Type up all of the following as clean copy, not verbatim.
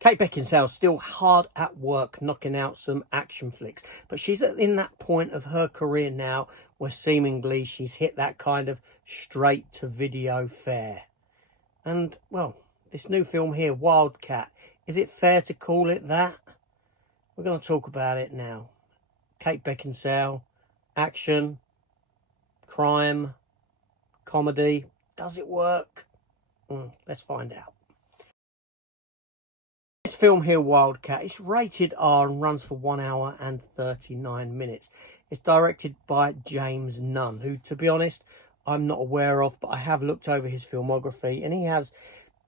Kate Beckinsale's still hard at work knocking out some action flicks, but she's in that point of her career now where seemingly she's hit that kind of straight to video fare. And, well, this new film here, Wildcat, is it fair to call it that? We're going to talk about it now. Kate Beckinsale, action, crime, comedy. Does it work? Let's find out. This film here, Wildcat, it's rated R and runs for 1 hour and 39 minutes. It's directed by James Nunn, who, to be honest, I'm not aware of, but I have looked over his filmography, and he has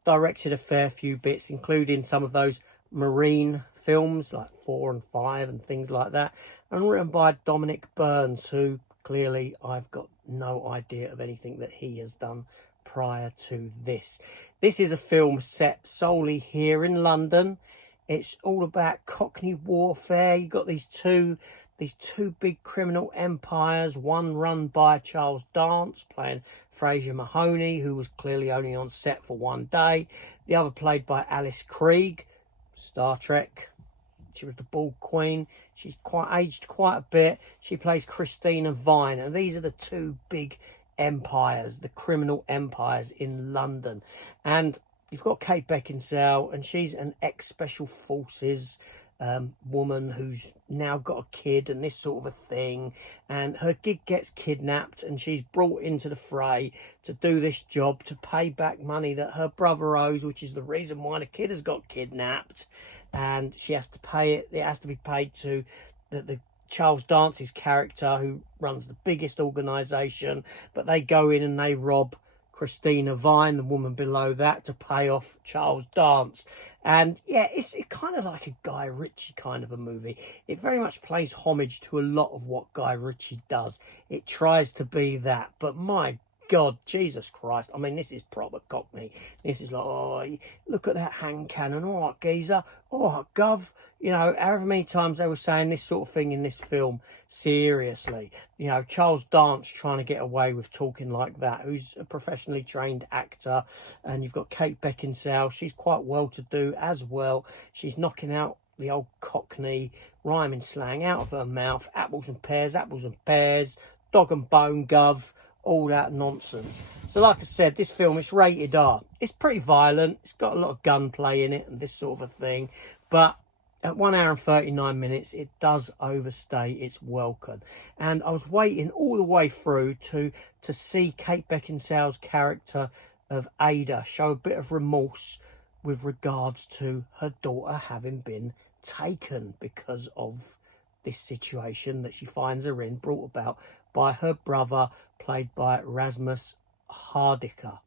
directed a fair few bits, including some of those marine films like 4 and 5 and things like that, and written by Dominic Burns, who clearly I've got no idea of anything that he has done prior to this. This is a film set solely here in London. It's all about Cockney warfare. You've got these two big criminal empires, one run by Charles Dance, playing Fraser Mahoney, who was clearly only on set for 1 day. The other played by Alice Krieg, Star Trek. She was the Bald Queen. She's aged quite a bit. She plays Christina Vine. And these are the two big empires, the criminal empires in London. And you've got Kate Beckinsale, and she's an ex-special forces woman who's now got a kid and this sort of a thing, and her gig gets kidnapped, and she's brought into the fray to do this job to pay back money that her brother owes, which is the reason why the kid has got kidnapped, and she has to pay it. It has to be paid to the Charles Dance's character, who runs the biggest organisation, but they go in and they rob Christina Vine, the woman below that, to pay off Charles Dance. And yeah, it's kind of like a Guy Ritchie kind of a movie. It very much plays homage to a lot of what Guy Ritchie does. It tries to be that, but my God, Jesus Christ. I mean, this is proper Cockney. This is like, oh, look at that hand cannon. All right, geezer. All right, gov. You know, however many times they were saying this sort of thing in this film. Seriously. You know, Charles Dance trying to get away with talking like that, who's a professionally trained actor. And you've got Kate Beckinsale. She's quite well-to-do as well. She's knocking out the old Cockney rhyming slang out of her mouth. Apples and pears, dog and bone, gov. All that nonsense. So like I said, this film is rated R. It's pretty violent. It's got a lot of gunplay in it and this sort of a thing. But at 1 hour and 39 minutes, it does overstay its welcome. And I was waiting all the way through to see Kate Beckinsale's character of Ada show a bit of remorse with regards to her daughter having been taken because of this situation that she finds her in, brought about by her brother, played by Rasmus Hardiker.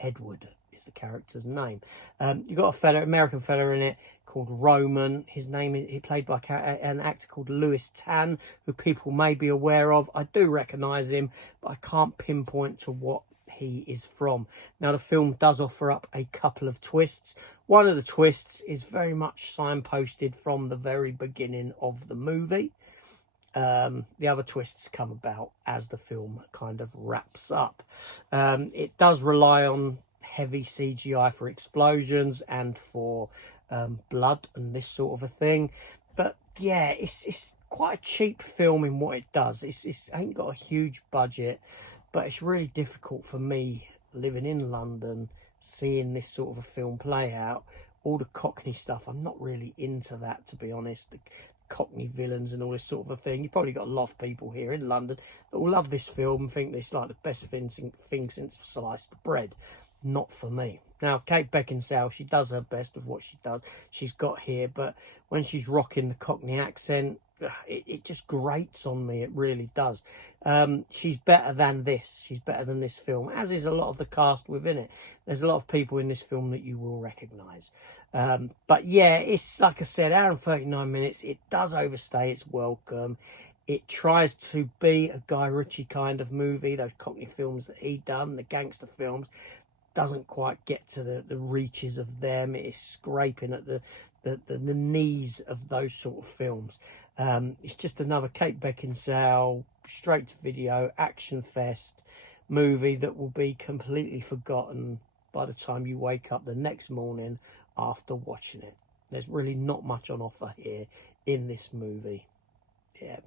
Edward is the character's name. You've got a American fella in it called Roman. His name is, he played by an actor called Lewis Tan, who people may be aware of. I do recognise him, but I can't pinpoint to what he is from. Now, the film does offer up a couple of twists. One of the twists is very much signposted from the very beginning of the movie. The other twists come about as the film kind of wraps up. It does rely on heavy CGI for explosions and for blood and this sort of a thing. But yeah, it's quite a cheap film in what it does. It's ain't got a huge budget, but it's really difficult for me living in London, seeing this sort of a film play out. All the Cockney stuff, I'm not really into that, to be honest. The Cockney villains and all this sort of a thing. You've probably got a lot of people here in London that will love this film and think it's like the best thing since sliced bread. Not for me. Now, Kate Beckinsale, she does her best with what she does. She's got here, but when she's rocking the Cockney accent, it just grates on me. It really does. She's better than this. She's better than this film, as is a lot of the cast within it. There's a lot of people in this film that you will recognise. But yeah, it's like I said, hour and 39 minutes. It does overstay its welcome. It tries to be a Guy Ritchie kind of movie, those Cockney films that he done, the gangster films. Doesn't quite get to the reaches of them. It is scraping at the knees of those sort of films. It's just another Kate Beckinsale straight to video action fest movie that will be completely forgotten by the time you wake up the next morning after watching it. There's really not much on offer here in this movie. Yeah,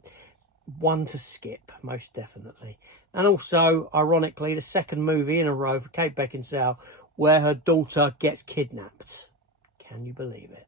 one to skip, most definitely. And also, ironically, the second movie in a row for Kate Beckinsale where her daughter gets kidnapped. Can you believe it?